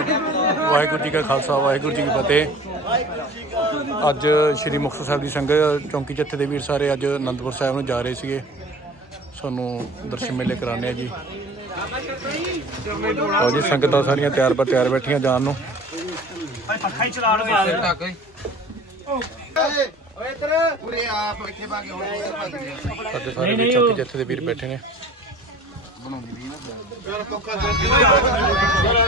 ਵਾਹਿਗੁਰੂ ਜੀ ਕਾ ਖਾਲਸਾ, ਵਾਹਿਗੁਰੂ ਜੀ ਕੀ ਫਤਿਹ। ਅੱਜ ਸ਼੍ਰੀ ਮੁਕਤਸਰ ਸਾਹਿਬ ਦੀ ਸੰਗਤ, ਚੌਂਕੀ ਜੱਥੇ ਦੇ ਵੀਰ ਸਾਰੇ ਅੱਜ ਅਨੰਦਪੁਰ ਸਾਹਿਬ ਨੂੰ ਜਾ ਰਹੇ ਸੀਗੇ। ਸਾਨੂੰ ਦਰਸ਼ਨ ਮੇਲੇ ਕਰਾਣੇ ਆ ਜੀ। ਲਓ ਜੀ, ਸੰਗਤਾਂ ਸਾਰੀਆਂ ਤਿਆਰ ਪਰ ਤਿਆਰ ਬੈਠੀਆਂ ਜਾਣ ਨੂੰ। ਪੂਰੇ ਆਪ ਇੱਥੇ ਪਾ ਕੇ ਹੁਣ ਉਧਰ ਪਾ ਕੇ ਸਾਡੇ ਸਾਰੇ ਵੀਰ ਚੌਂਕੀ ਜੱਥੇ ਦੇ ਵੀਰ ਬੈਠੇ ਨੇ। ਸ਼੍ਰੀ ਅਕਾਲ ਸੋ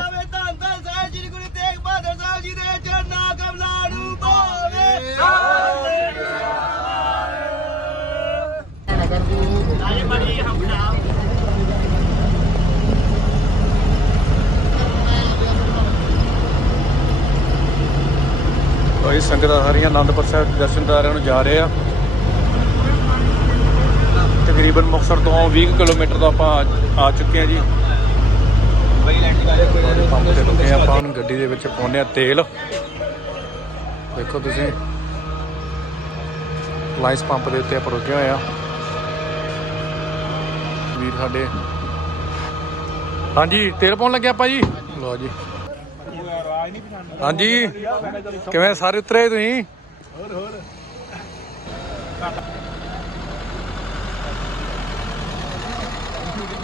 ਜਾਵੇ ਧੰਨ ਧੰਨ ਸਾਹਿਬ ਜੀ ਗੁਰੂ ਤੇਗ ਬਹਾਦਰ ਸਾਹਿਬ ਜੀ ਦੇ ਚਰਨਾਂ ਕਮਲਾਂ ਨੂੰ ਭਾਵੇ ਭਾਈ ਸੰਗਤਾਂ ਸਾਰੀਆਂ ਆਨੰਦਪੁਰ ਸਾਹਿਬ ਦੇ ਦਰਸ਼ਨਦਾਰਾਂ ਨੂੰ ਜਾ ਰਹੇ ਆ। ਤਕਰੀਬਨ ਮੁਕਤਸਰ ਤੋਂ 20 ਕਿਲੋਮੀਟਰ ਤੋਂ ਆਪਾਂ ਆ- ਆ ਚੁੱਕੇ ਆ ਜੀ। ਪੰਪ ਤੇ ਰੁਕੇ ਆਪਾਂ ਹੁਣ ਗੱਡੀ ਦੇ ਵਿੱਚ ਪਾਉਂਦੇ ਆ ਤੇਲ। ਦੇਖੋ ਤੁਸੀਂ ਲਾਈਸ ਪੰਪ ਦੇ ਉੱਤੇ ਆਪਾਂ ਰੁਕੇ ਹੋਏ ਆ। ਵੀਰ ਸਾਡੇ। ਹਾਂਜੀ, ਤੇਲ ਪਾਉਣ ਲੱਗੇ ਆਪਾਂ ਜੀ ਲਓ ਜੀ। ਹਾਂਜੀ। ਕਿਵੇਂ ਸਾਰੇ ਉਤਰੇ ਤੁਸੀਂ?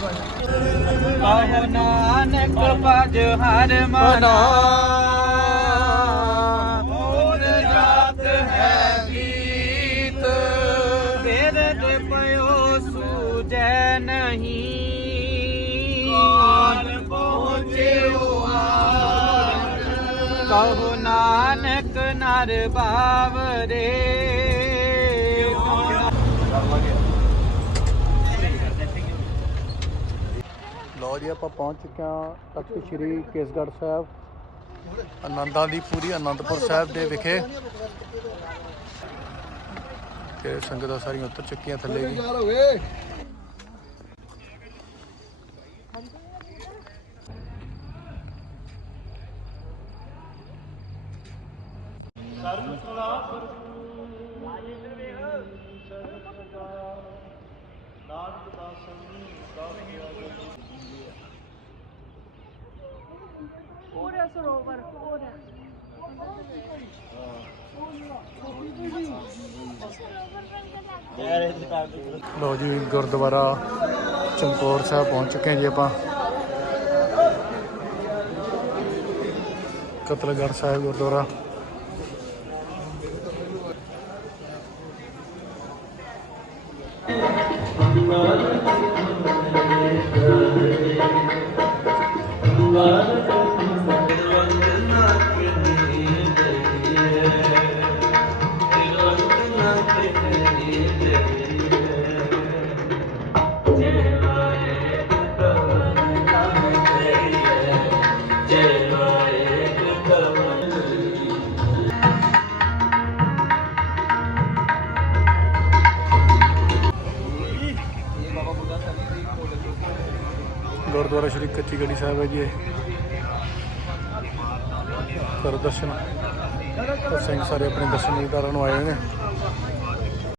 ਕਹੋ ਨਾਨਕ ਭਜ ਹਰ ਮਨਾ ਮੋਰ ਜਾਤ ਹੈ ਗੀਤ ਬਿਰਦ ਪਇਓ ਸੂਜੈ ਨਹੀਂ ਕਾਲ ਪਹੁੰਚਿਓ ਆਨ ਕਹੋ ਨਾਨਕ ਨਰ ਬਾਵਰੇ ਲਓ ਜੀ, ਆਪਾਂ ਪਹੁੰਚ ਚੁੱਕੇ ਹਾਂ ਤਖਤ ਸ੍ਰੀ ਕੇਸਗੜ੍ਹ ਸਾਹਿਬ, ਆਨੰਦਾਂ ਦੀ ਪੂਰੀ ਆਨੰਦਪੁਰ ਸਾਹਿਬ ਦੇ ਵਿਖੇ। ਤੇ ਸੰਗਤਾਂ ਸਾਰੀਆਂ ਉਤਰ ਚੁੱਕੀਆਂ ਥੱਲੇ ਜੀ। ਪੂਰਾ ਸਰੋਵਰ ਪੂਰਾ ਲਓ ਜੀ ਗੁਰਦੁਆਰਾ ਚਮਕੌਰ ਸਾਹਿਬ ਪਹੁੰਚ ਚੁੱਕੇ ਹਾਂ ਜੀ ਆਪਾਂ। ਕਤਲਗੜ੍ਹ ਸਾਹਿਬ ਗੁਰਦੁਆਰਾ। ਗੁਰਦੁਆਰਾ ਸ਼੍ਰੀ ਕੱਚੀ ਗੜੀ ਸਾਹਿਬ ਹੈ ਜੀ ਇਹ। ਕਰੋ ਦਰਸ਼ਨ। ਸਿੰਘ ਸਾਰੇ ਆਪਣੇ ਦਰਸ਼ਨ ਦੀਦਾਰਾਂ ਨੂੰ ਆਏ ਨੇ।